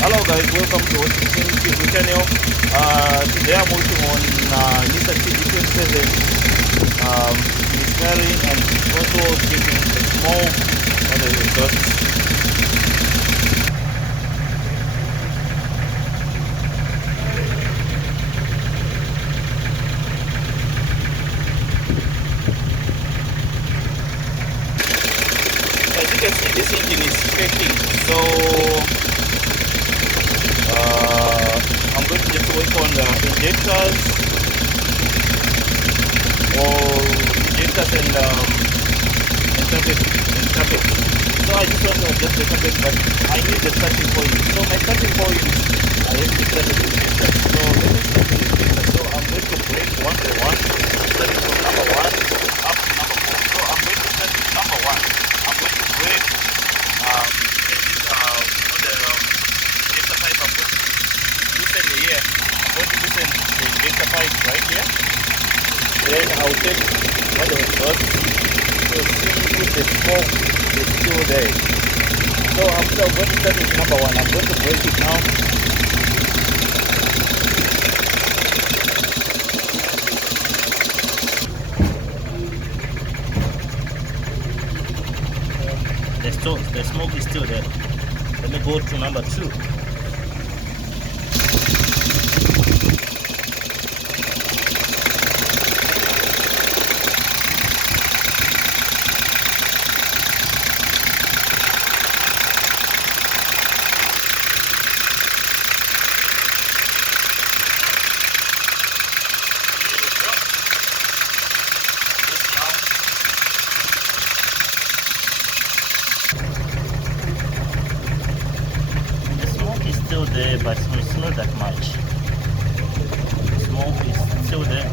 Hello guys, welcome to Washington TV channel. Today I'm working on Nissan TD27 smelling and also giving the smoke on the exhaust. As you can see, this engine is shaking, so I'm going to just work on the injectors and carpet. So I just want to adjust the carpet, but I need the starting point. So my starting point, I have to start with the injector. So let me start with the injector. So I'm going to break one by one, starting from number one up to number four. So I'm going to start with number one. I'm going to break on the injector pipe. I'm going to loosen the air. I'm going to loosen the injector pipe right here. Then I'll take all the exhaust. So see if the smoke is still there. So I'm going to start with number one. I'm going to break it now. The smoke is still there. Let me go to number two. Still there, but it's not that much. The smoke is still there.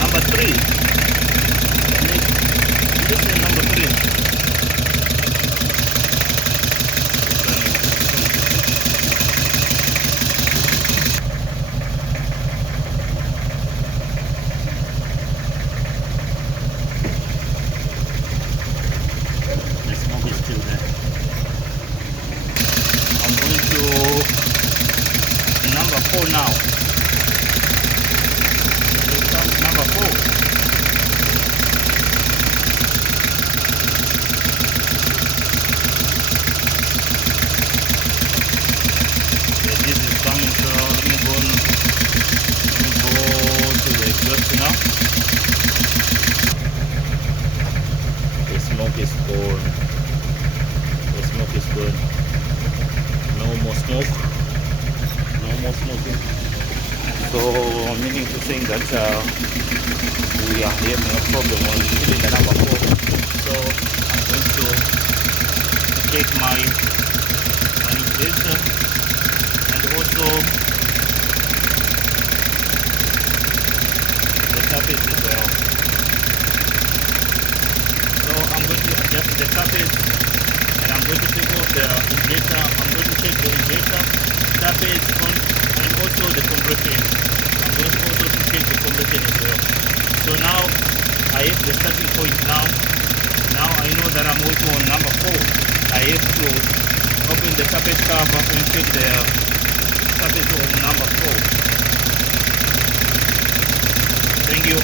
Number three. This is number three. The smoke is still there. I'm going to number four now. Here comes number four. This is coming, so let me go to the exhaust now. The smoke is gone. The smoke is gone. No more smoke. No more smoking. So meaning to say that we are having a problem on cylinder number four. So I'm going to check my injection. Also the carpet as well. So I'm going to adjust the carpet and I'm going to take off the injector. I'm going to check the injector, carpet on, and also the compression. I'm going to also check the compression as well. So now I have the starting point now. Now I know that I'm working on number four. I have to open the carpet cover and check the carpet on number four. Thank you.